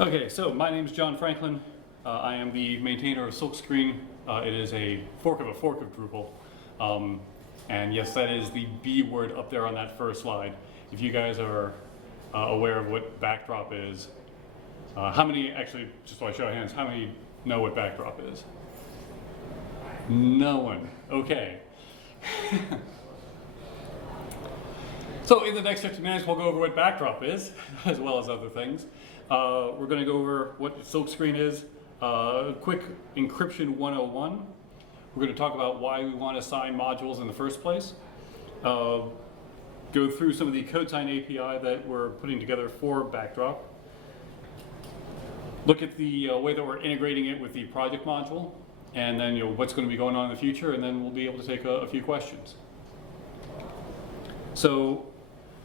Okay, so my name is John Franklin. I am the maintainer of Silkscreen. It is a fork of Drupal. And yes, that is the B word up there on that first slide. If you guys are aware of what Backdrop is, how many, actually, just by show of hands, how many know what Backdrop is? No one. Okay. So in the next 15 minutes, we'll go over what Backdrop is, as well as other things. We're going to go over what Silkscreen is, a quick Encryption 101. We're going to talk about why we want to assign modules in the first place. Go through some of the CodeSign API that we're putting together for Backdrop. Look at the way that we're integrating it with the project module, and then what's going to be going on in the future, and then we'll be able to take a few questions. So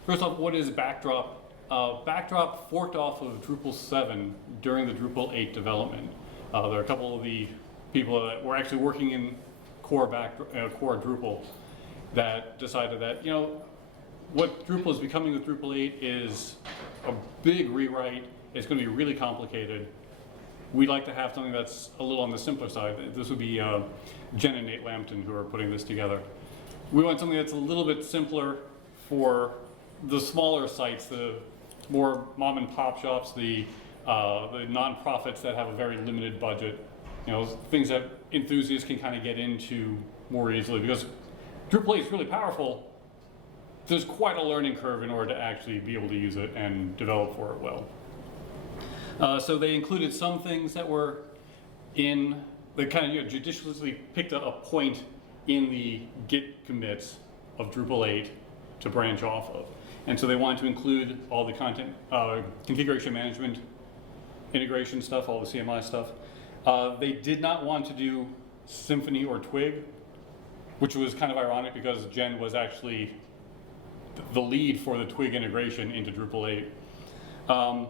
first off, what is Backdrop? Backdrop forked off of Drupal 7 during the Drupal 8 development. There are a couple of the people that were actually working in core Drupal that decided that, what Drupal is becoming with Drupal 8 is a big rewrite. It's going to be really complicated. We'd like to have something that's a little on the simpler side. This would be Jen and Nate Lambton who are putting this together. We want something that's a little bit simpler for the smaller sites, the more mom and pop shops, the nonprofits that have a very limited budget, things that enthusiasts can kind of get into more easily, because Drupal 8 is really powerful. There's quite a learning curve in order to actually be able to use it and develop for it well. So they included some things that were in the kind of judiciously picked a point in the Git commits of Drupal 8 to branch off of. And so they wanted to include all the content, configuration management, integration stuff, all the CMI stuff. They did not want to do Symfony or Twig, which was kind of ironic because Jen was actually the lead for the Twig integration into Drupal 8.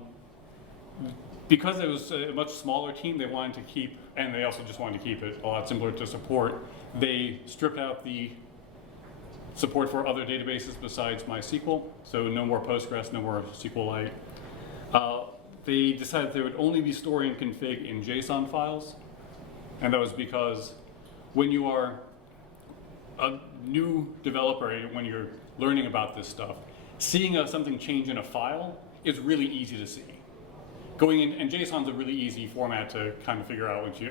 Because it was a much smaller team, they wanted to keep, and they also just wanted to keep it a lot simpler to support. They stripped out the support for other databases besides MySQL, so no more Postgres, no more SQLite. They decided they would only be storing config in JSON files, and that was because when you are a new developer, when you're learning about this stuff, seeing something change in a file is really easy to see. Going in, and JSON's a really easy format to kind of figure out once you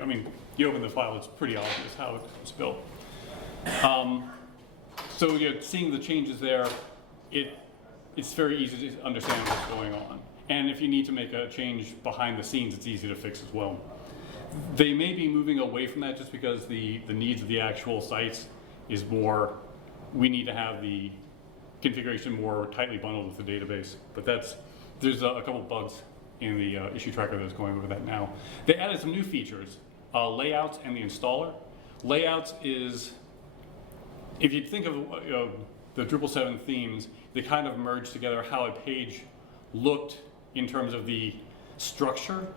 open the file, it's pretty obvious how it's built. So seeing the changes there, it's very easy to understand what's going on. And if you need to make a change behind the scenes, it's easy to fix as well. They may be moving away from that just because the needs of the actual sites is more, we need to have the configuration more tightly bundled with the database. But there's a couple bugs in the issue tracker that's going over that now. They added some new features, layouts and the installer. Layouts is, if you think of the Drupal 7 themes, they kind of merge together how a page looked in terms of the structure.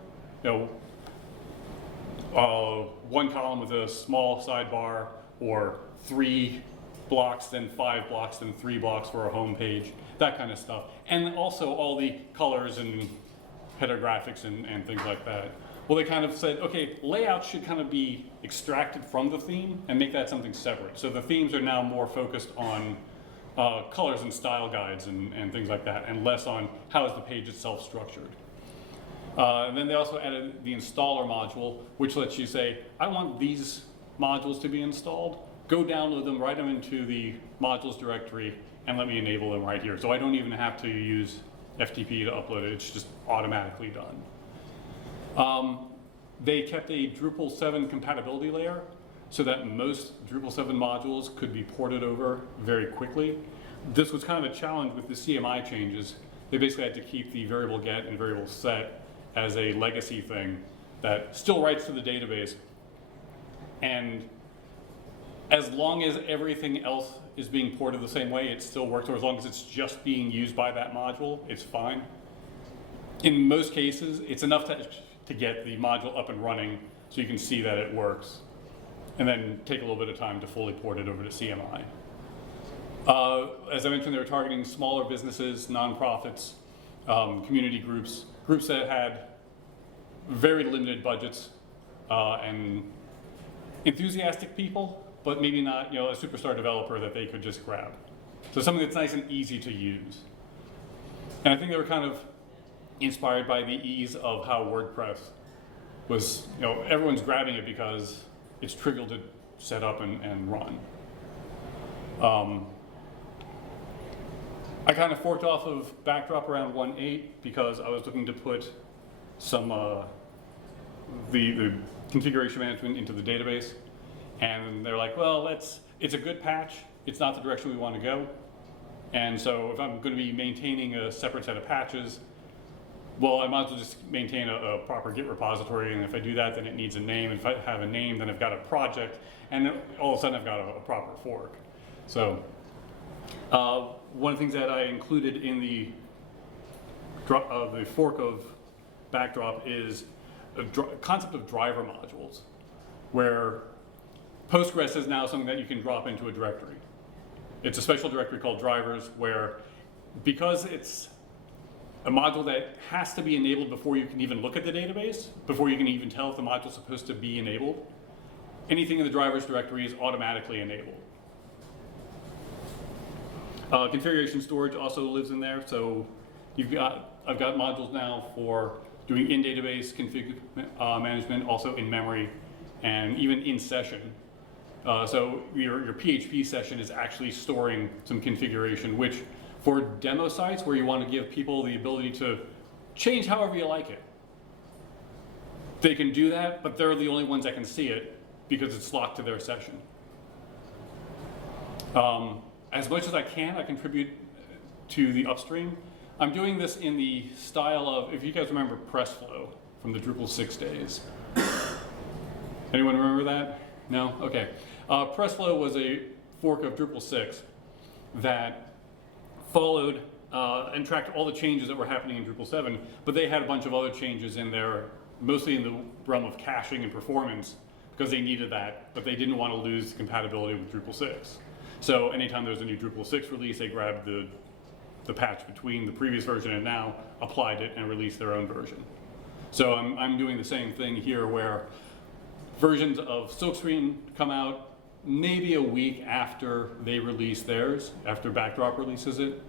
One column with a small sidebar, or 3 blocks, then 5 blocks, then 3 blocks for a home page, that kind of stuff. And also all the colors and header graphics and things like that. Well, they kind of said, okay, layouts should kind of be extracted from the theme and make that something separate. So the themes are now more focused on colors and style guides and things like that, and less on how is the page itself structured. And then they also added the installer module, which lets you say, I want these modules to be installed. Go download them, write them into the modules directory, and let me enable them right here. So I don't even have to use FTP to upload it, it's just automatically done. They kept a Drupal 7 compatibility layer so that most Drupal 7 modules could be ported over very quickly. This was kind of a challenge with the CMI changes. They basically had to keep the variable get and variable set as a legacy thing that still writes to the database. And as long as everything else is being ported the same way, it still works, or as long as it's just being used by that module, it's fine. In most cases, it's enough to get the module up and running so you can see that it works, and then take a little bit of time to fully port it over to CMI. As I mentioned, they were targeting smaller businesses, nonprofits, community groups that had very limited budgets and enthusiastic people, but maybe not, a superstar developer that they could just grab. So something that's nice and easy to use. And I think they were kind of inspired by the ease of how WordPress was, everyone's grabbing it because it's trivial to set up and run. I kind of forked off of Backdrop around 1.8 because I was looking to put some the configuration management into the database, and they're like, well, it's a good patch. It's not the direction we want to go, and so if I'm going to be maintaining a separate set of patches, well, I might as well just maintain a proper Git repository, and if I do that, then it needs a name. If I have a name, then I've got a project, and all of a sudden I've got a proper fork. So one of the things that I included in the fork of Backdrop is a concept of driver modules, where Postgres is now something that you can drop into a directory. It's a special directory called drivers, where because it's a module that has to be enabled before you can even look at the database, before you can even tell if the module is supposed to be enabled, anything in the drivers directory is automatically enabled. Configuration storage also lives in there, so I've got modules now for doing in-database config management, also in memory, and even in session. So your PHP session is actually storing some configuration, which for demo sites where you want to give people the ability to change however you like it, they can do that, but they're the only ones that can see it because it's locked to their session. As much as I can, I contribute to the upstream. I'm doing this in the style of, if you guys remember PressFlow from the Drupal 6 days. Anyone remember that? No? Okay. PressFlow was a fork of Drupal 6 that followed and tracked all the changes that were happening in Drupal 7, but they had a bunch of other changes in there, mostly in the realm of caching and performance, because they needed that, but they didn't want to lose compatibility with Drupal 6. So anytime there was a new Drupal 6 release, they grabbed the patch between the previous version and now, applied it, and released their own version. So I'm doing the same thing here, where versions of Silkscreen come out maybe a week after they release theirs, after Backdrop releases it,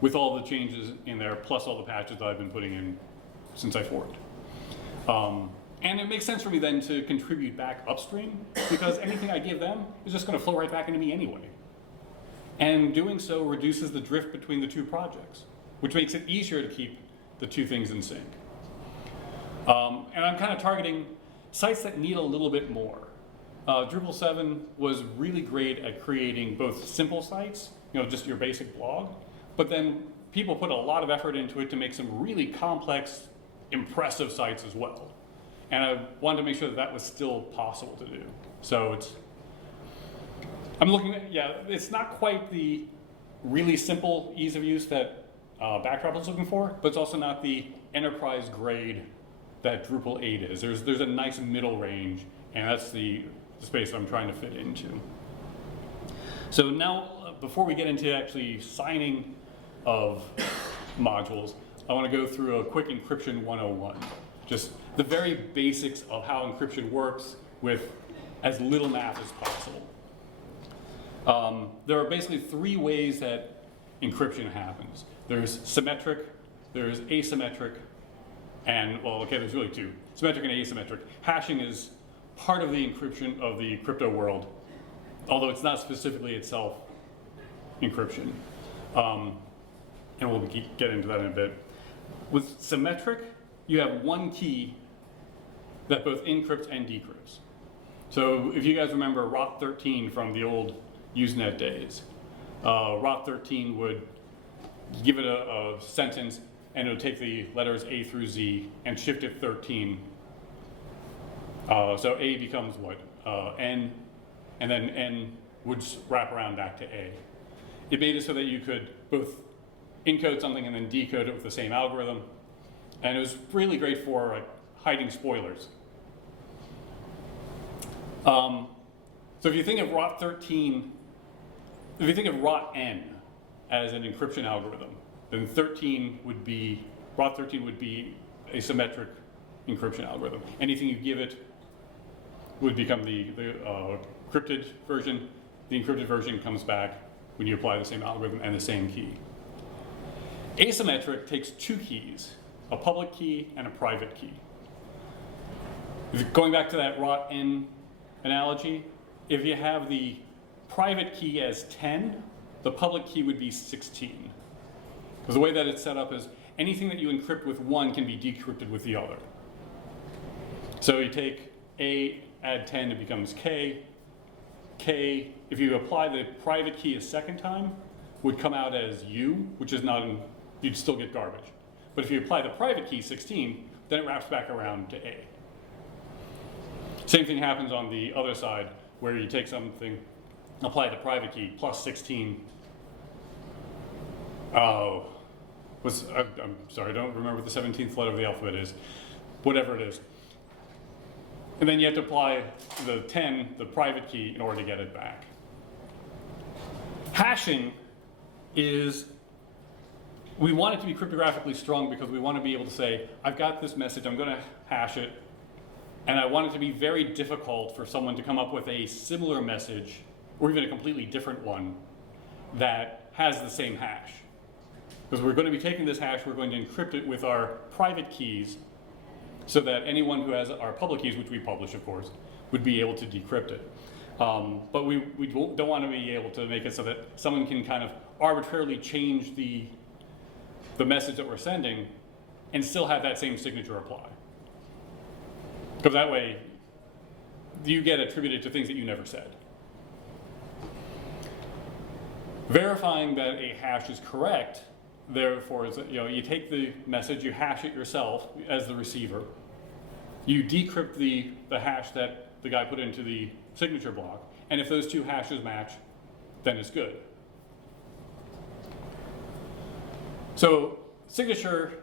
with all the changes in there, plus all the patches that I've been putting in since I forked. And it makes sense for me then to contribute back upstream, because anything I give them is just going to flow right back into me anyway. And doing so reduces the drift between the two projects, which makes it easier to keep the two things in sync. And I'm kind of targeting sites that need a little bit more. Drupal 7 was really great at creating both simple sites, just your basic blog, but then people put a lot of effort into it to make some really complex, impressive sites as well. And I wanted to make sure that that was still possible to do. So I'm looking at, it's not quite the really simple ease of use that Backdrop is looking for, but it's also not the enterprise grade that Drupal 8 is. There's a nice middle range, and that's the space I'm trying to fit into. So now, before we get into actually signing of modules, I want to go through a quick Encryption 101. Just the very basics of how encryption works with as little math as possible. There are basically three ways that encryption happens. There's symmetric, there's asymmetric, and, there's really two. Symmetric and asymmetric. Hashing is part of the encryption of the crypto world, although it's not specifically itself encryption. And we'll get into that in a bit. With symmetric, you have one key that both encrypts and decrypts. So if you guys remember ROT 13 from the old Usenet days, ROT 13 would give it a sentence, and it would take the letters A through Z and shift it 13. So A becomes what? N, and then N would wrap around back to A. It made it so that you could both encode something and then decode it with the same algorithm. And it was really great for hiding spoilers. So if you think of ROT 13, if you think of ROT N as an encryption algorithm, then ROT 13 would be a symmetric encryption algorithm. Anything you give it would become the encrypted version. The encrypted version comes back when you apply the same algorithm and the same key. Asymmetric takes two keys, a public key and a private key. Going back to that rot n analogy, if you have the private key as 10, the public key would be 16. Because the way that it's set up is anything that you encrypt with one can be decrypted with the other. So you take A, add 10, it becomes K. K, if you apply the private key a second time, would come out as U, which is not, you'd still get garbage. But if you apply the private key 16, then it wraps back around to A. Same thing happens on the other side, where you take something, apply the private key, plus 16. I'm sorry, I don't remember what the 17th letter of the alphabet is. Whatever it is. And then you have to apply the 10, the private key, in order to get it back. Hashing is, we want it to be cryptographically strong because we want to be able to say, I've got this message, I'm going to hash it, and I want it to be very difficult for someone to come up with a similar message, or even a completely different one, that has the same hash. Because we're going to be taking this hash, we're going to encrypt it with our private keys, so that anyone who has our public keys, which we publish, of course, would be able to decrypt it. But we don't want to be able to make it so that someone can kind of arbitrarily change the message that we're sending and still have that same signature apply. Because that way, you get attributed to things that you never said. Verifying that a hash is correct, therefore, is, you take the message, you hash it yourself as the receiver, you decrypt the hash that the guy put into the signature block, and if those two hashes match, then it's good. So signature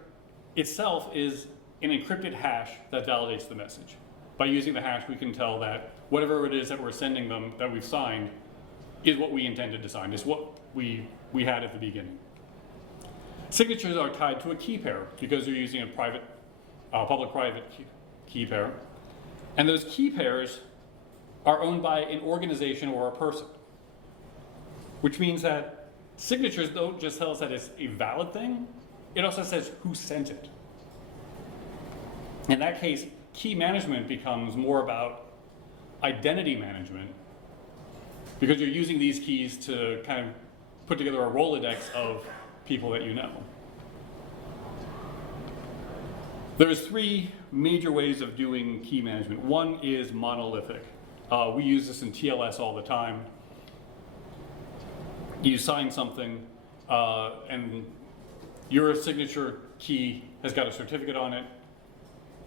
itself is an encrypted hash that validates the message. By using the hash, we can tell that whatever it is that we're sending them that we've signed is what we intended to sign, is what we had at the beginning. Signatures are tied to a key pair because you're using a public-private key pair. And those key pairs are owned by an organization or a person, which means that signatures don't just tell us that it's a valid thing, it also says who sent it. In that case, key management becomes more about identity management because you're using these keys to kind of put together a Rolodex of people that you know. There's three major ways of doing key management. One is monolithic. We use this in TLS all the time. You sign something and your signature key has got a certificate on it.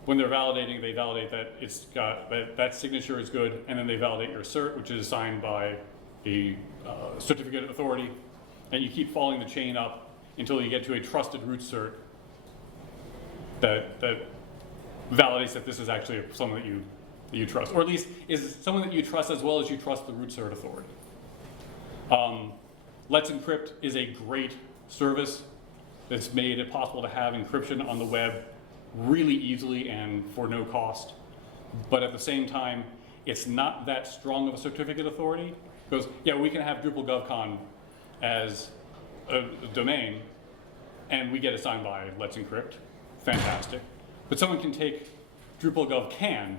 When they're validating, they validate that it's got that signature is good, and then they validate your cert, which is signed by a certificate authority, and you keep following the chain up until you get to a trusted root cert that validates that this is actually someone that you trust, or at least is someone that you trust as well as you trust the root cert authority. Let's Encrypt is a great service that's made it possible to have encryption on the web really easily and for no cost. But at the same time, it's not that strong of a certificate authority. Because, yeah, we can have Drupal GovCon as a domain, and we get assigned by Let's Encrypt. Fantastic. But someone can take Drupal GovCan,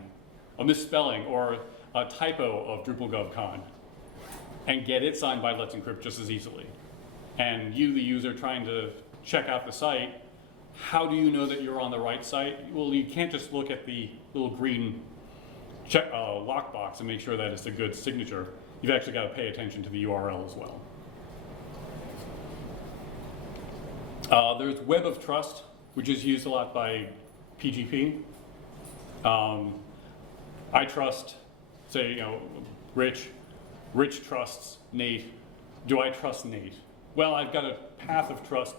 a misspelling or a typo of Drupal GovCon, and get it signed by Let's Encrypt just as easily. And you, the user, trying to check out the site, how do you know that you're on the right site? Well, you can't just look at the little green check, lockbox and make sure that it's a good signature. You've actually got to pay attention to the URL as well. There's Web of Trust, which is used a lot by PGP. I trust, say, Rich trusts Nate. Do I trust Nate? Well, I've got a path of trust.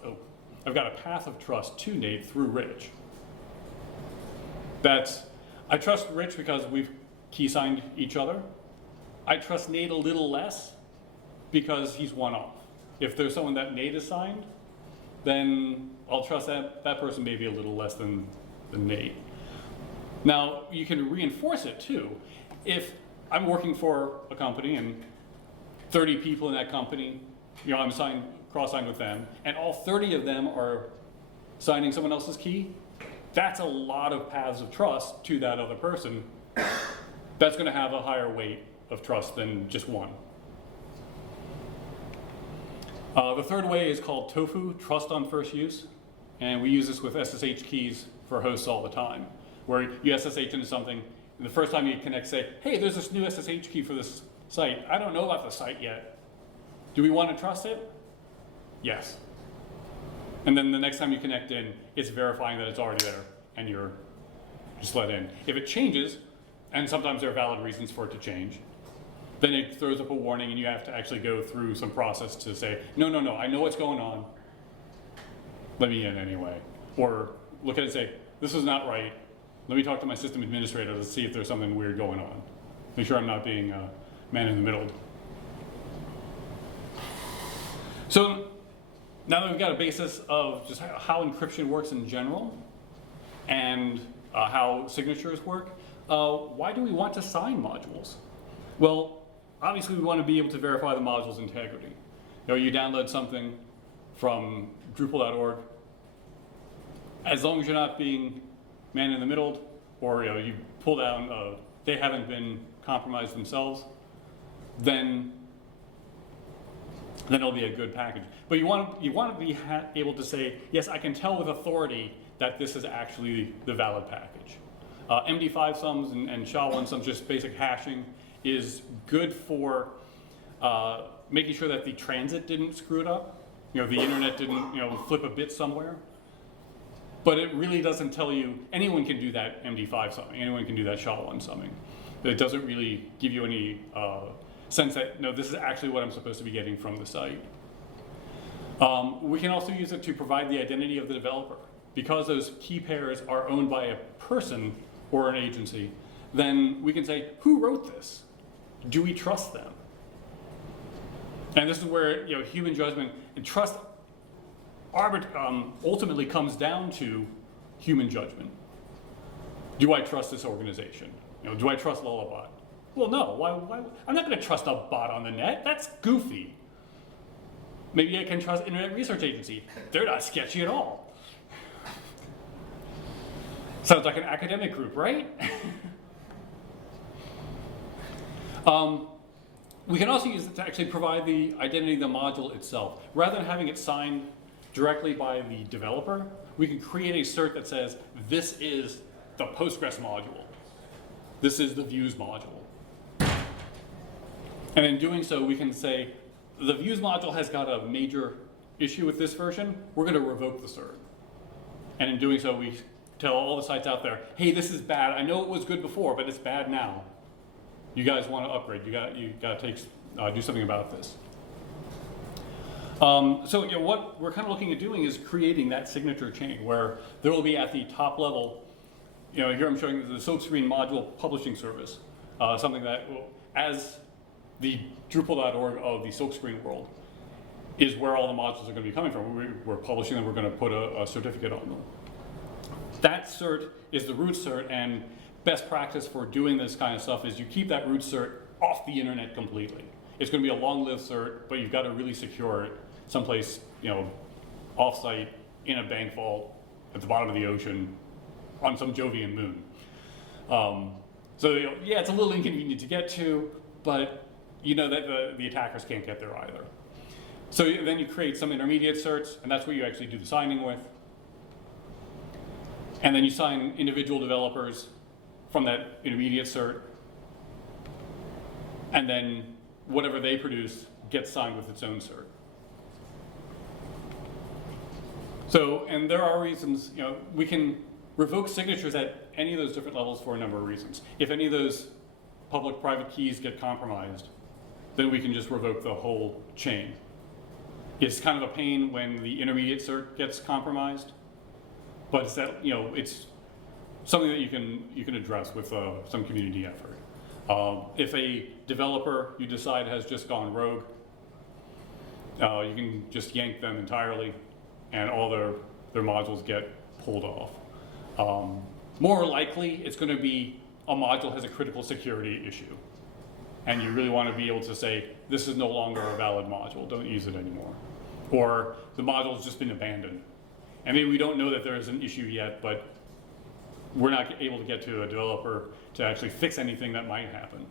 I've got a path of trust to Nate through Rich. I trust Rich because we've key signed each other. I trust Nate a little less because he's one-off. If there's someone that Nate is signed, then I'll trust that person maybe a little less than Nate. Now, you can reinforce it too. If I'm working for a company and 30 people in that company, I'm cross-signed with them, and all 30 of them are signing someone else's key, that's a lot of paths of trust to that other person. That's going to have a higher weight of trust than just one. The third way is called TOFU, trust on first use, and we use this with SSH keys for hosts all the time, where you SSH into something, and the first time you connect, say, hey, there's this new SSH key for this site. I don't know about the site yet. Do we want to trust it? Yes. And then the next time you connect in, it's verifying that it's already there, and you're just let in. If it changes, and sometimes there are valid reasons for it to change, then it throws up a warning, and you have to actually go through some process to say, no, I know what's going on. Let me in anyway. Or look at it and say, this is not right. Let me talk to my system administrator to see if there's something weird going on. Make sure I'm not being man in the middle. So now that we've got a basis of just how encryption works in general and how signatures work, why do we want to sign modules? Well, obviously we want to be able to verify the module's integrity. You download something from Drupal.org, as long as you're not being man in the middle, or you pull down, they haven't been compromised themselves, then it'll be a good package. But you want to be able to say, yes, I can tell with authority that this is actually the valid package. MD5 sums and SHA-1 sums, just basic hashing, is good for making sure that the transit didn't screw it up. The internet didn't flip a bit somewhere. But it really doesn't tell you, anyone can do that MD5 summing, anyone can do that SHA-1 summing. It doesn't really give you any sense that, no, this is actually what I'm supposed to be getting from the site. We can also use it to provide the identity of the developer. Because those key pairs are owned by a person or an agency, then we can say, who wrote this? Do we trust them? And this is where human judgment and trust ultimately comes down to human judgment. Do I trust this organization? Do I trust Lullabot? Well, no. Why? I'm not going to trust a bot on the net. That's goofy. Maybe I can trust Internet Research Agency. They're not sketchy at all. Sounds like an academic group, right? We can also use it to actually provide the identity of the module itself. Rather than having it signed directly by the developer, we can create a cert that says, this is the Postgres module. This is the views module. And in doing so, we can say, the views module has got a major issue with this version. We're going to revoke the cert. And in doing so, we tell all the sites out there, hey, this is bad. I know it was good before, but it's bad now. You guys want to upgrade. You got to do something about this. So what we're kind of looking at doing is creating that signature chain where there will be at the top level, here I'm showing the Silkscreen module publishing service, something that, as the Drupal.org of the Silkscreen world, is where all the modules are going to be coming from. We're publishing them, we're going to put a certificate on them. That cert is the root cert, and best practice for doing this kind of stuff is you keep that root cert off the internet completely. It's going to be a long-lived cert, but you've got to really secure it someplace, off-site, in a bank vault, at the bottom of the ocean, on some Jovian moon. So yeah, it's a little inconvenient to get to, but you know that the attackers can't get there either. So then you create some intermediate certs, and that's what you actually do the signing with. And then you sign individual developers from that intermediate cert, and then whatever they produce gets signed with its own cert. So, and there are reasons, we can revoke signatures at any of those different levels for a number of reasons. If any of those public-private keys get compromised, then we can just revoke the whole chain. It's kind of a pain when the intermediate cert gets compromised, but it's that, it's something that you can address with some community effort. If a developer you decide has just gone rogue, you can just yank them entirely, and all their modules get pulled off. more likely it's going to be a module has a critical security issue. And you really want to be able to say, this is no longer a valid module, don't use it anymore. Or the module has just been abandoned. And maybe we don't know that there is an issue yet, but we're not able to get to a developer to actually fix anything that might happen.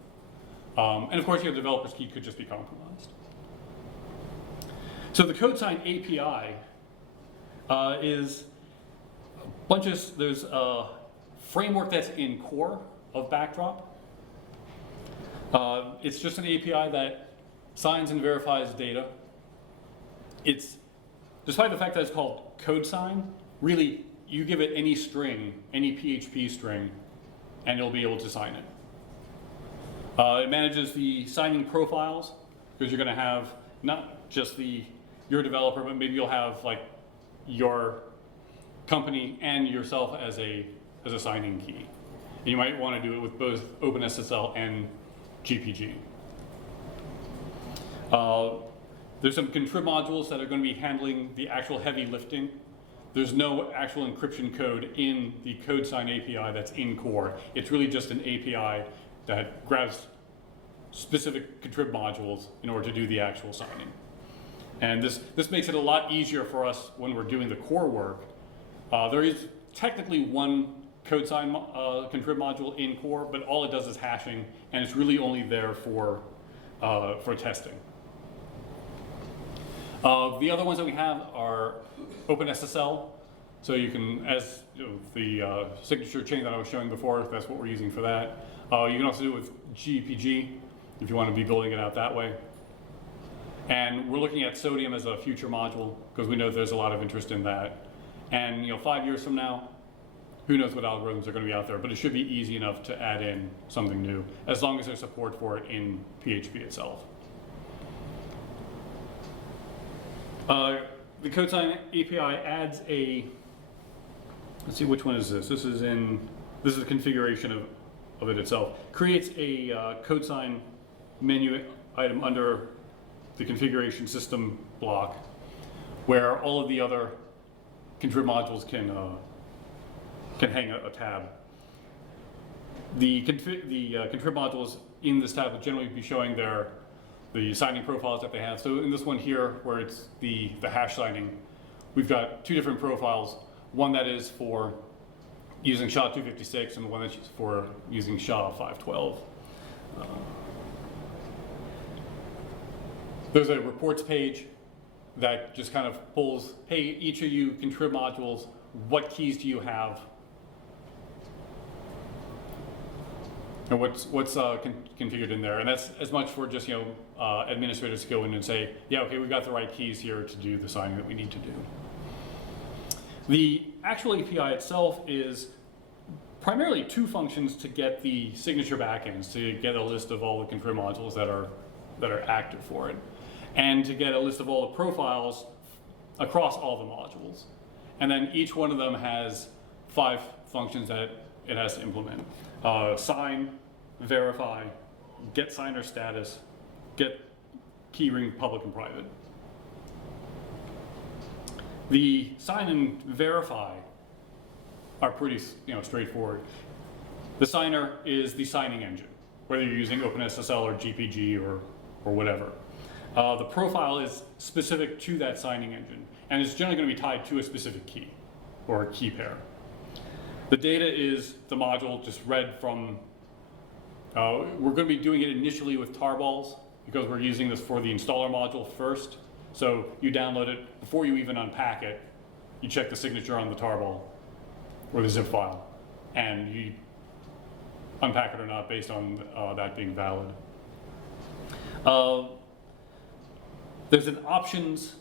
And of course, your developer's key could just be compromised. So the CodeSign API is a bunch of, there's a framework that's in core of Backdrop. It's just an API that signs and verifies data. It's, despite the fact that it's called CodeSign, really, you give it any string, any PHP string, and it'll be able to sign it. It manages the signing profiles, because you're going to have not just your developer, but maybe you'll have like your company and yourself as a signing key. And you might want to do it with both OpenSSL and GPG. There's some contrib modules that are going to be handling the actual heavy lifting. There's no actual encryption code in the CodeSign API that's in core. It's really just an API that grabs specific contrib modules in order to do the actual signing. And this makes it a lot easier for us when we're doing the core work. There is technically one CodeSign contrib module in core, but all it does is hashing, and it's really only there for testing. The other ones that we have are OpenSSL. So you can, as you know, the signature chain that I was showing before, that's what we're using for that. You can also do it with GPG if you want to be building it out that way. And we're looking at Sodium as a future module because we know there's a lot of interest in that. And 5 years from now, who knows what algorithms are going to be out there, but it should be easy enough to add in something new, as long as there's support for it in PHP itself. The CodeSign API adds a, let's see, which one is this? This is the configuration of it itself. Creates a CodeSign menu item under the configuration system block, where all of the other contrib modules can hang a tab. The contrib modules in this tab will generally be showing the signing profiles that they have. So in this one here, where it's the hash signing, we've got two different profiles. One that is for using SHA-256 and one that's for using SHA-512. There's a reports page that just kind of pulls, hey, each of you contrib modules, what keys do you have? And what's configured in there, and that's as much for just administrators to go in and say, yeah, okay, we've got the right keys here to do the signing that we need to do. The actual API itself is primarily two functions to get the signature backends, to get a list of all the contrib modules that are active for it, and to get a list of all the profiles across all the modules. And then each one of them has 5 functions that it has to implement. Sign, verify, get signer status, get keyring public and private. The sign and verify are pretty straightforward. The signer is the signing engine, whether you're using OpenSSL or GPG or whatever. The profile is specific to that signing engine, and it's generally going to be tied to a specific key or a key pair. The data is the module just read from, we're going to be doing it initially with tarballs because we're using this for the installer module first. So you download it, before you even unpack it, you check the signature on the tarball or the zip file, and you unpack it or not based on that being valid. There's an options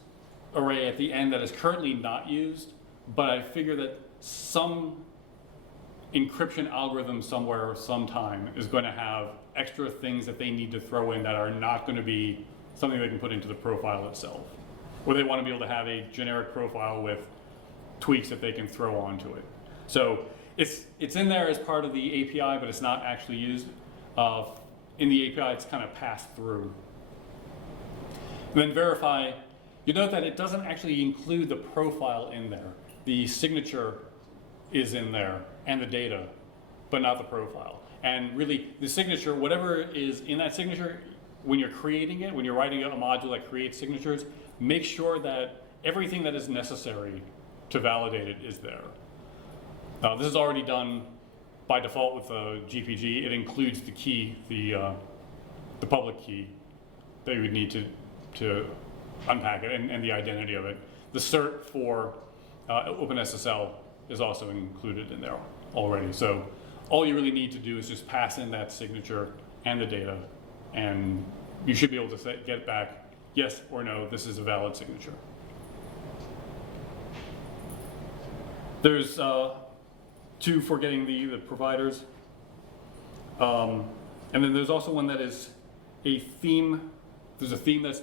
array at the end that is currently not used, but I figure that some encryption algorithm somewhere, sometime, is going to have extra things that they need to throw in that are not going to be something they can put into the profile itself. Or they want to be able to have a generic profile with tweaks that they can throw onto it. So it's in there as part of the API, but it's not actually used. In the API, it's kind of passed through. And then verify, you note that it doesn't actually include the profile in there. The signature is in there, and the data, but not the profile. And really, the signature, whatever is in that signature, when you're creating it, when you're writing a module that creates signatures, make sure that everything that is necessary to validate it is there. This is already done by default with GPG. It includes the key, the public key that you would need to unpack it, and the identity of it. The cert for OpenSSL is also included in there already. So all you really need to do is just pass in that signature and the data, and you should be able to get back yes or no, this is a valid signature. There's two for getting the providers. And then there's also one that is a theme. There's a theme that's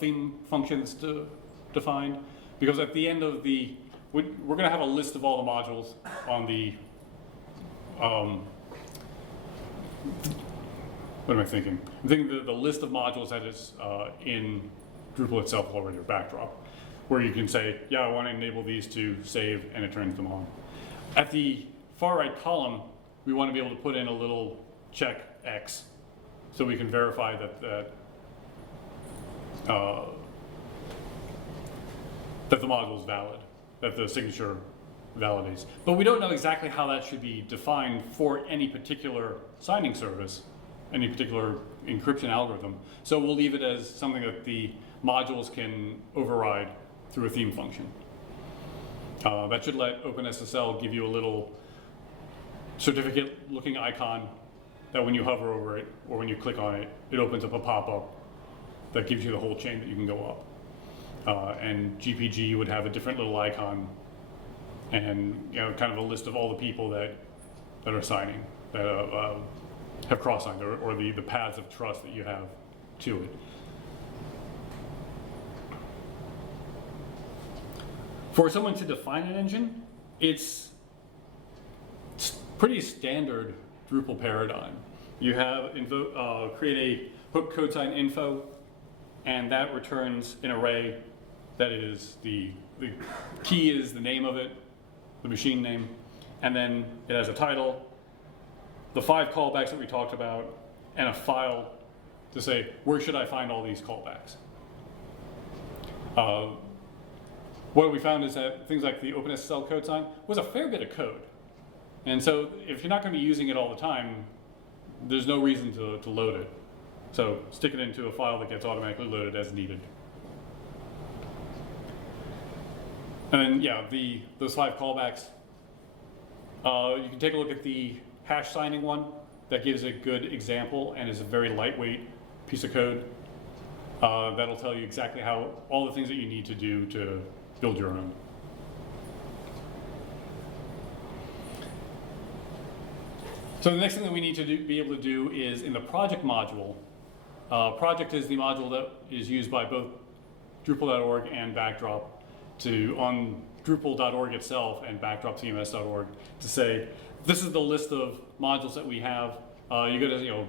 theme function that's defined, because at the end of we're going to have a list of all the modules on the what am I thinking? I'm thinking the list of modules that is in Drupal itself already, or Backdrop, where you can say, yeah, I want to enable these to save, and it turns them on. At the far right column, we want to be able to put in a little check X, so we can verify that the module is valid, that the signature validates. But we don't know exactly how that should be defined for any particular signing service, any particular encryption algorithm. So we'll leave it as something that the modules can override through a theme function. That should let OpenSSL give you a little certificate-looking icon that when you hover over it or when you click on it, it opens up a pop-up that gives you the whole chain that you can go up. And GPG would have a different little icon and kind of a list of all the people that are signing, that have cross-signed, or the paths of trust that you have to it. For someone to define an engine, it's pretty standard Drupal paradigm. You have create a hook code sign info, and that returns an array that is the key is the name of it, the machine name, and then it has a title, the 5 callbacks that we talked about, and a file to say, where should I find all these callbacks? What we found is that things like the OpenSSL code sign was a fair bit of code. And so if you're not going to be using it all the time, there's no reason to load it. So stick it into a file that gets automatically loaded as needed. And then, yeah, those 5 callbacks, you can take a look at the hash signing one. That gives a good example and is a very lightweight piece of code. That'll tell you exactly how all the things that you need to do to build your own. So the next thing that we need to be able to do is in the project module. Project is the module that is used by both Drupal.org and Backdrop on Drupal.org itself and BackdropCMS.org to say, this is the list of modules that we have. You go to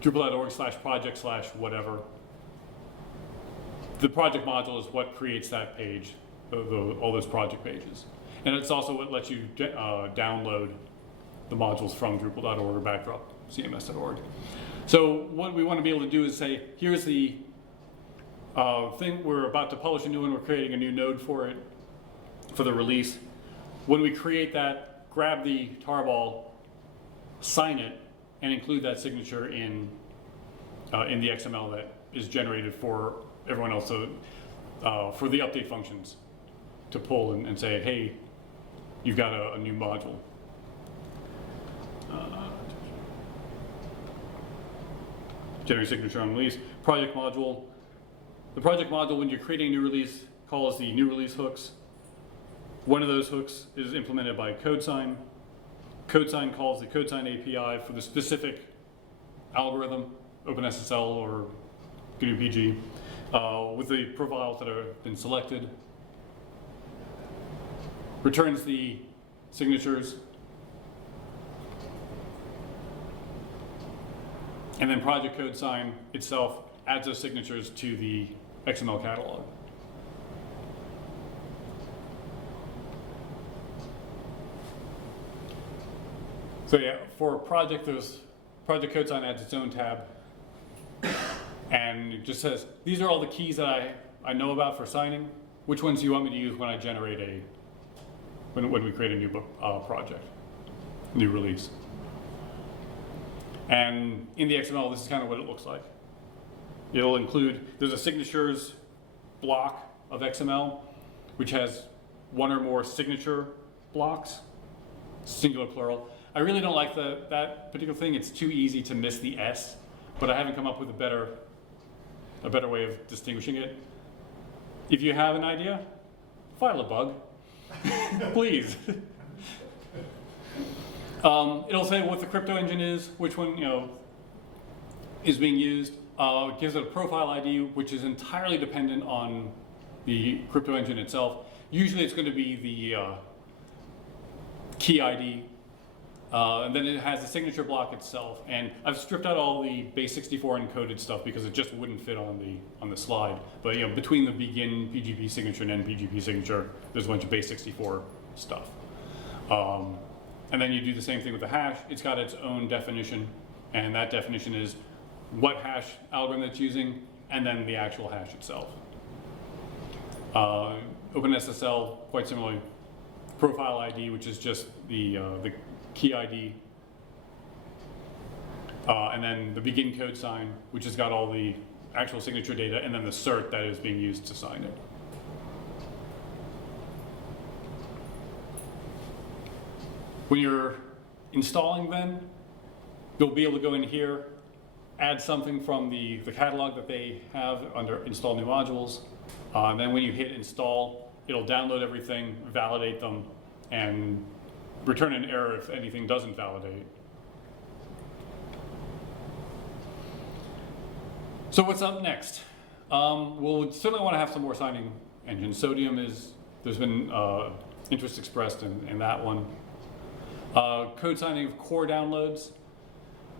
Drupal.org/project/whatever. The project module is what creates that page, all those project pages. And it's also what lets you download the modules from Drupal.org or BackdropCMS.org. So what we want to be able to do is say, here's the thing, we're about to publish a new one, we're creating a new node for it, for the release. When we create that, grab the tarball, sign it, and include that signature in the XML that is generated for everyone else, for the update functions to pull and say, hey, you've got a new module. Generate signature on release. Project module. The project module, when you're creating a new release, calls the new release hooks. One of those hooks is implemented by CodeSign. CodeSign calls the CodeSign API for the specific algorithm, OpenSSL or GNU PG, with the profiles that have been selected. Returns the signatures. And then Project CodeSign itself adds those signatures to the XML catalog. So yeah, for a project, there's project code sign adds its own tab, and it just says, these are all the keys that I know about for signing. Which ones do you want me to use when I generate when we create a new project, new release? And in the XML, this is kind of what it looks like. It'll include, there's a signatures block of XML, which has one or more signature blocks, singular, plural. I really don't like that particular thing. It's too easy to miss the S, but I haven't come up with a better way of distinguishing it. If you have an idea, file a bug, please. It'll say what the crypto engine is, which one is being used. It gives it a profile ID, which is entirely dependent on the crypto engine itself. Usually, it's going to be the key ID. And then it has the signature block itself, and I've stripped out all the base64 encoded stuff because it just wouldn't fit on the slide. But between the begin PGP signature and end PGP signature, there's a bunch of base64 stuff. And then you do the same thing with the hash. It's got its own definition, and that definition is what hash algorithm it's using, and then the actual hash itself. OpenSSL, quite similarly, profile ID, which is just the key ID, and then the begin code sign, which has got all the actual signature data, and then the cert that is being used to sign it. When you're installing then, you'll be able to go in here, add something from the catalog that they have under install new modules, and then when you hit install, it'll download everything, validate them, and return an error if anything doesn't validate. So what's up next? We'll certainly want to have some more signing engines. Sodium there's been interest expressed in that one. Code signing of core downloads.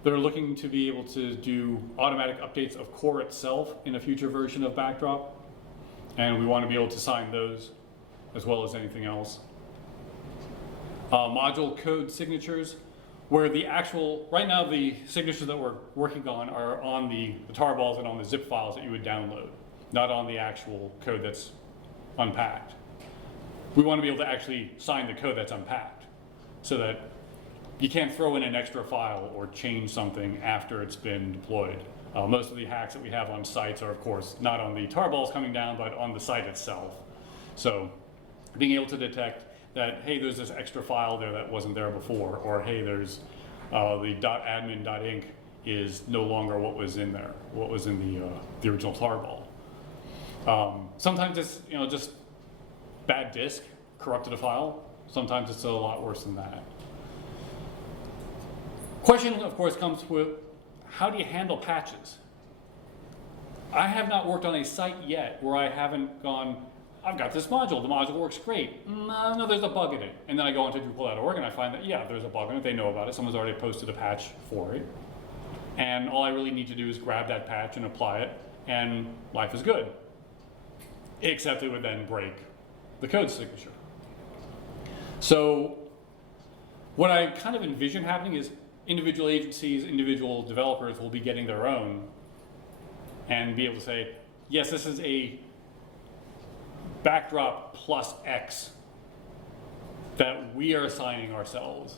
They're looking to be able to do automatic updates of core itself in a future version of Backdrop. And we want to be able to sign those as well as anything else. Module code signatures, where the actual, right now the signatures that we're working on are on the tarballs and on the zip files that you would download, not on the actual code that's unpacked. We want to be able to actually sign the code that's unpacked so that you can't throw in an extra file or change something after it's been deployed. Most of the hacks that we have on sites are, of course, not on the tarballs coming down, but on the site itself. So being able to detect that, hey, there's this extra file there that wasn't there before, or hey, there's the .admin.inc is no longer what was in there, what was in the original tarball. Sometimes it's just bad disk, corrupted a file. Sometimes it's a lot worse than that. Question, of course, comes with how do you handle patches? I have not worked on a site yet where I haven't gone, I've got this module, the module works great. No, there's a bug in it. And then I go onto Drupal.org and I find that, yeah, there's a bug in it, they know about it, someone's already posted a patch for it. And all I really need to do is grab that patch and apply it, and life is good. Except it would then break the code signature. So what I kind of envision happening is individual agencies, individual developers will be getting their own and be able to say, yes, this is a Backdrop plus X that we are assigning ourselves.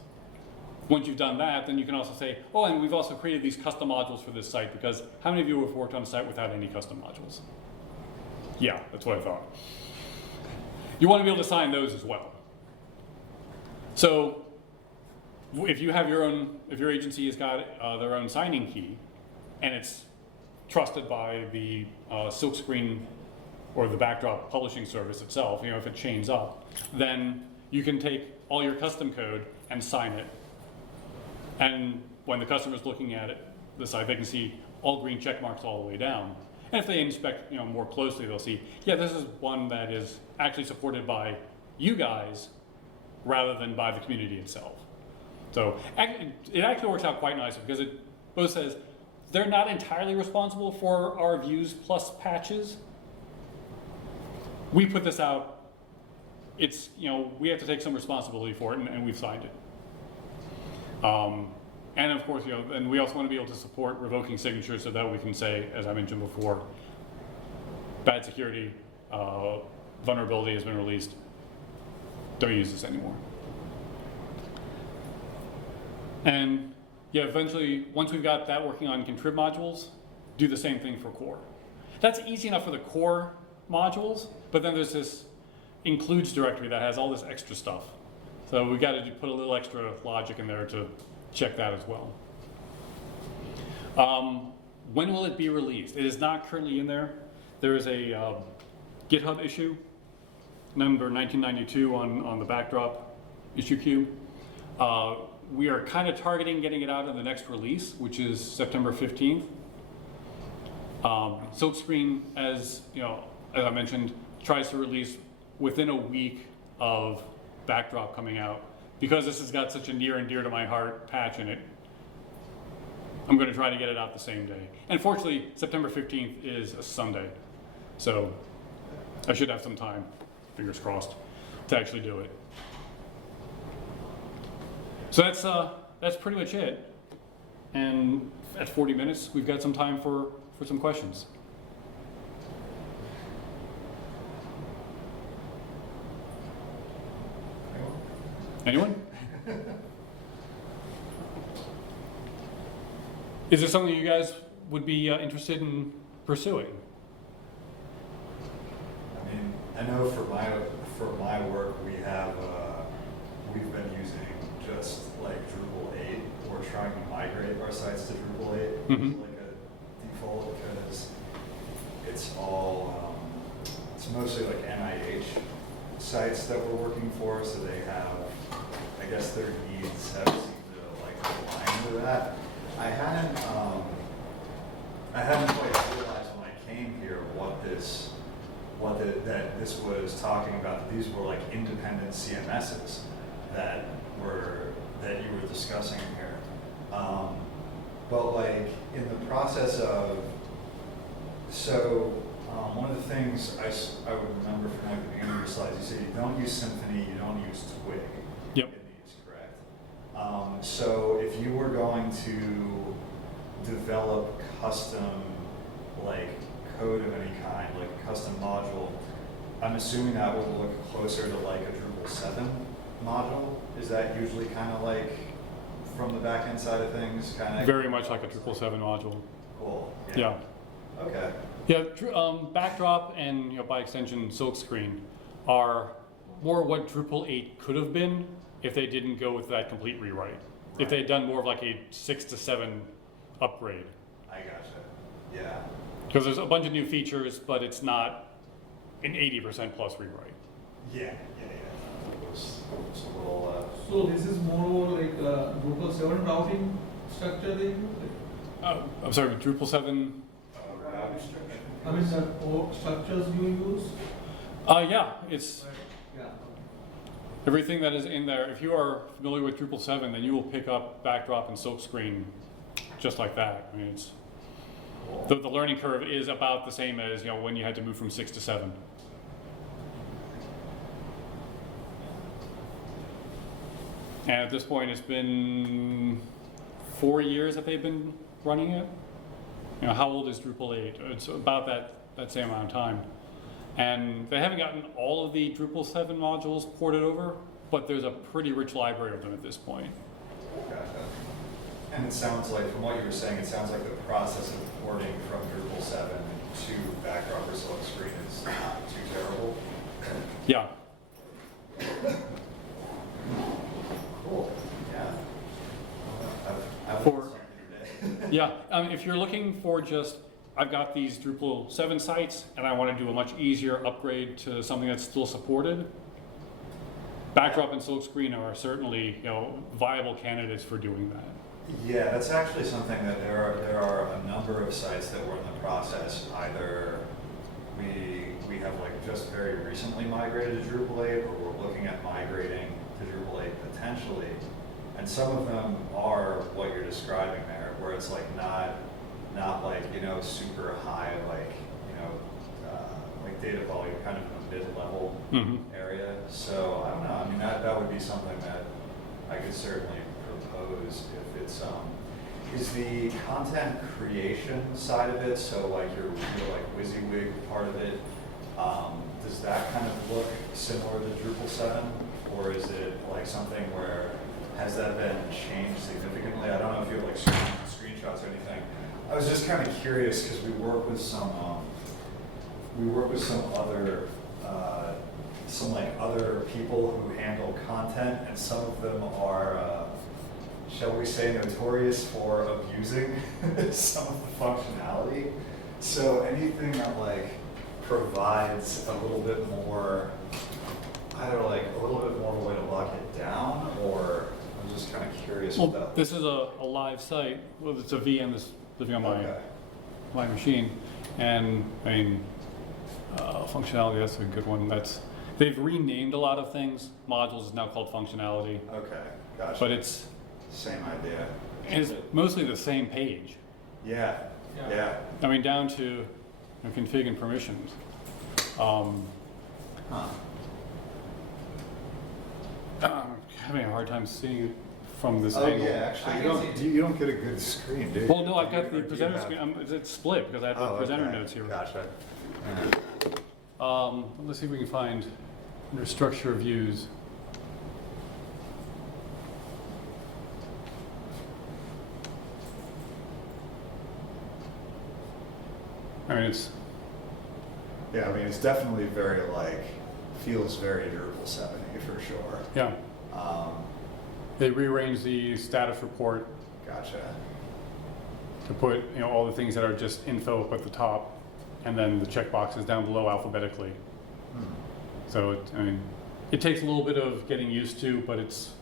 Once you've done that, then you can also say, oh, and we've also created these custom modules for this site, because how many of you have worked on a site without any custom modules? Yeah, that's what I thought. You want to be able to assign those as well. So if you have your own, if your agency has got their own signing key, and it's trusted by the Silkscreen or the Backdrop publishing service itself, if it chains up, then you can take all your custom code and sign it. And when the customer's looking at it, the site, they can see all green check marks all the way down. And if they inspect more closely, they'll see, yeah, this is one that is actually supported by you guys rather than by the community itself. So it actually works out quite nicely, because it both says they're not entirely responsible for our views plus patches. We put this out, it's, we have to take some responsibility for it, and we've signed it. And of course, and we also want to be able to support revoking signatures so that we can say, as I mentioned before, bad security, vulnerability has been released, don't use this anymore. And yeah, eventually, once we've got that working on contrib modules, do the same thing for core. That's easy enough for the core modules, but then there's this includes directory that has all this extra stuff. So we've got to put a little extra logic in there to check that as well. When will it be released? It is not currently in there. There is a GitHub issue, number 1992 on the Backdrop issue queue. We are kind of targeting getting it out in the next release, which is September 15th. Silkscreen, as I mentioned, tries to release within a week of Backdrop coming out. Because this has got such a near and dear to my heart patch in it, I'm going to try to get it out the same day. And fortunately, September 15th is a Sunday, so I should have some time, fingers crossed, to actually do it. So that's pretty much it. And at 40 minutes, we've got some time for some questions. Anyone? Is this something you guys would be interested in pursuing? I mean, I know for my work, we've been using just like Drupal 8. We're trying to migrate our sites to Drupal 8, Mm-hmm. like a default, because it's all it's mostly like NIH sites that we're working for, so they have, I guess their needs have seemed to like align with that. I hadn't quite realized when I came here that this was talking about, that these were like independent CMSs that you were discussing here. But like in the process of, one of the things I would remember from like the beginning of your slides, you said you don't use Symfony, you don't use Twig. Yep. In these, correct? So if you were going to develop custom like code of any kind, like a custom module, I'm assuming that would look closer to like a Drupal 7 module. Is that usually kind of like from the back end side of things, kind of? Very much like a Drupal 7 module. Cool. Yeah. Okay. Yeah, Backdrop and by extension Silkscreen are more what Drupal 8 could have been if they didn't go with that complete rewrite. Right. If they had done more of like a 6 to 7 upgrade. I gotcha. Yeah. Because there's a bunch of new features, but it's not an 80% plus rewrite. Yeah. It was a little. So this is more like Drupal 7 routing structure they use? I'm sorry, Drupal 7? Routing structure. I mean the structures you use? Yeah, it's Yeah. everything that is in there. If you are familiar with Drupal 7, then you will pick up Backdrop and Silkscreen just like that. I mean, it's the learning curve is about the same as when you had to move from 6 to 7. And at this point, it's been 4 years that they've been running it. How old is Drupal 8? It's about that same amount of time. And they haven't gotten all of the Drupal 7 modules ported over, but there's a pretty rich library of them at this point. Gotcha. And it sounds like, from what you were saying, it sounds like the process of porting from Drupal 7 to Backdrop or Silkscreen is not too terrible. Yeah. Cool. Yeah. I've For- learned something today. Yeah, if you're looking for just, I've got these Drupal 7 sites and I want to do a much easier upgrade to something that's still supported, Backdrop and Silkscreen are certainly viable candidates for doing that. Yeah, that's actually something that there are a number of sites that we're in the process. Either we have like just very recently migrated to Drupal 8, or we're looking at migrating to Drupal 8 potentially. And some of them are what you're describing there, where it's like not like super high like like data volume, kind of in a mid-level area. So I don't know. I mean that would be something that I could certainly suppose if it's, is the content creation side of it, so like your like WYSIWYG part of it, does that kind of look similar to Drupal 7? Or is it like something where, has that been changed significantly? I don't know if you have like screenshots or anything. I was just kind of curious because we work with some other, some like other people who handle content, and some of them are, shall we say, notorious for abusing some of the functionality. So anything that like provides a little bit more, either like a little bit more of a way to lock it down, or I'm just kind of curious Well, about this is a live site. Well, it's a VM that's living on Okay. my machine, and I mean, functionality. That's a good one. They've renamed a lot of things. Modules is now called functionality, Okay, gotcha. but it's Same idea. mostly the same page. Yeah, Yeah. yeah. I mean, down to config and permissions. Huh. I'm having a hard time seeing it from this Oh angle. yeah, actually, I you can don't, see you don't get a good screen, do you? Well, no, I've got Or the do you presenter have- screen. It's split because I have the Oh, presenter okay. notes here. Gotcha. Let's see if we can find under structure of views. I mean, Yeah, I mean, it's definitely very like, feels very Drupal 7 for sure. yeah. Um, They rearranged the status report gotcha. to put all the things that are just info up at the top, and then the checkboxes down below alphabetically. Hmm. So I mean, it takes a little bit of getting used to, but it's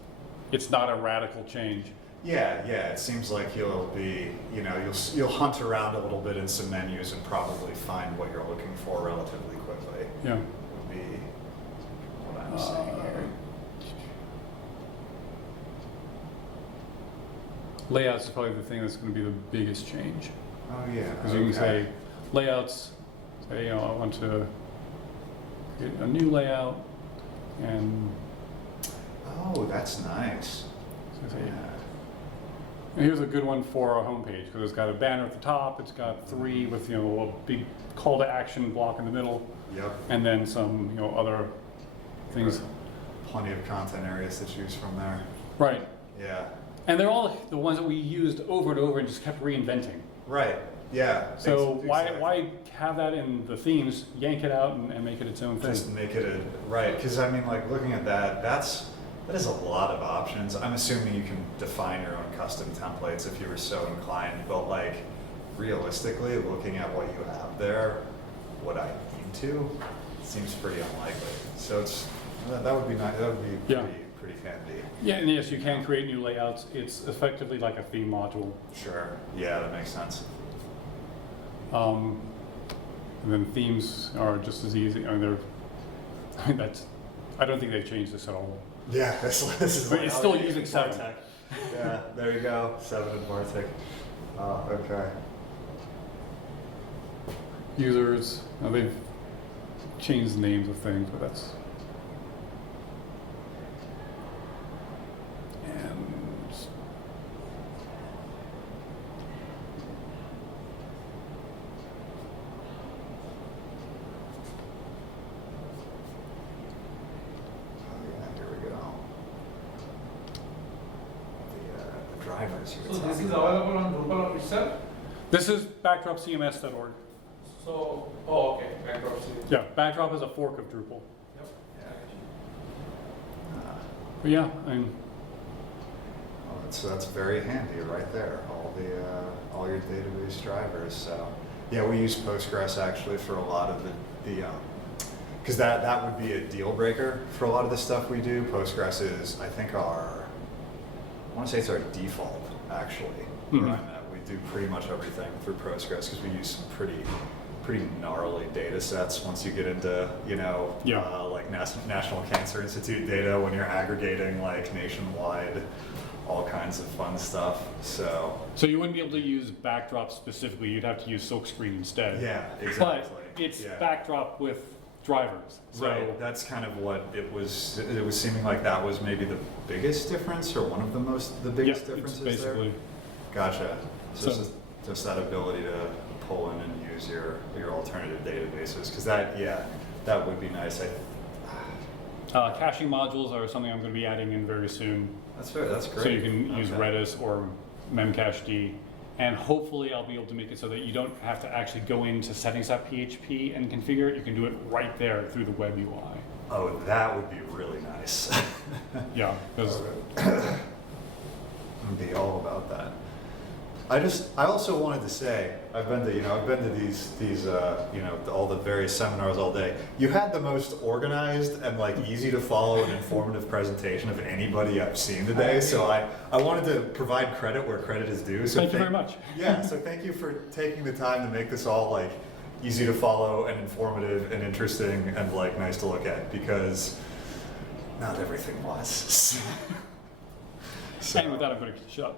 not a radical change. Yeah, it seems like you'll be, you'll hunt around a little bit in some menus and probably find what you're looking for relatively quickly. Yeah. Would be what I'm saying here. Layouts is probably the thing that's going to be the biggest change. Oh yeah. Because you can say layouts, say, I want to get a new layout, and Oh, that's nice. so say, Yeah. and here's a good one for our homepage because it's got a banner at the top, it's got 3 with a big call to action block in the middle, Yep. and then some other things. Plenty of content areas to choose from there. Right, Yeah. and they're all the ones that we used over and over and just kept reinventing. Right. Yeah. So exactly. why have that in the themes? Yank it out and make it its own thing. Just make it right, because I mean, like looking at that, that is a lot of options. I'm assuming you can define your own custom templates if you were so inclined, but like realistically, looking at what you have there, what I need to, seems pretty unlikely. So that would be nice. That would be Yeah. pretty handy. Yeah, and yes, you can create new layouts. It's effectively like a theme module. Sure. Yeah, that makes sense. And then themes are just as easy. I mean, I don't think they've changed this at all. Yeah, this is. But it's still using 7. Yeah, there you go. 7 and Bartek. Oh, okay. Users, they've changed the names of things, but that's. And Oh, yeah, here we go. The drivers you were So this talking is about. available on Drupal itself? this is backdropcms.org. So, oh, okay, Backdrop Silkscreen. Yeah, Backdrop is a fork of Drupal. Yep. Yeah. But yeah, I mean, Well, that's very handy right there. All your database drivers. So yeah, we use Postgres actually for a lot of the because that would be a deal breaker for a lot of the stuff we do. Postgres is, I think, I want to say it's our default actually. Where Mhm. I'm at. We do pretty much everything through Postgres because we use some pretty gnarly data sets once you get into, Yeah. like National Cancer Institute data when you're aggregating like nationwide, all kinds of fun stuff. So so you wouldn't be able to use Backdrop specifically. You'd have to use Silkscreen instead. yeah, exactly. But it's Yeah. Backdrop with drivers. So, Right, that's kind of what it was seeming like that was maybe the biggest difference, or one of the biggest yeah, differences it's basically, there? Gotcha. So, So- just that ability to pull in and use your alternative databases, because that would be nice. caching modules are something I'm going to be adding in very soon. That's great. So you can use Okay. Redis or memcached, and hopefully I'll be able to make it so that you don't have to actually go into settings.php and configure it. You can do it right there through the web UI. Oh, that would be really nice. Yeah, because I'd be all about that. I also wanted to say, I've been to these all the various seminars all day. You had the most organized and like easy to follow and informative presentation of anybody I've seen today. So I wanted to provide credit where credit is due. So thank you very much. Yeah, so thank you for taking the time to make this all like easy to follow and informative and interesting and like nice to look at, because not everything was. And with that, I'm going to shut up.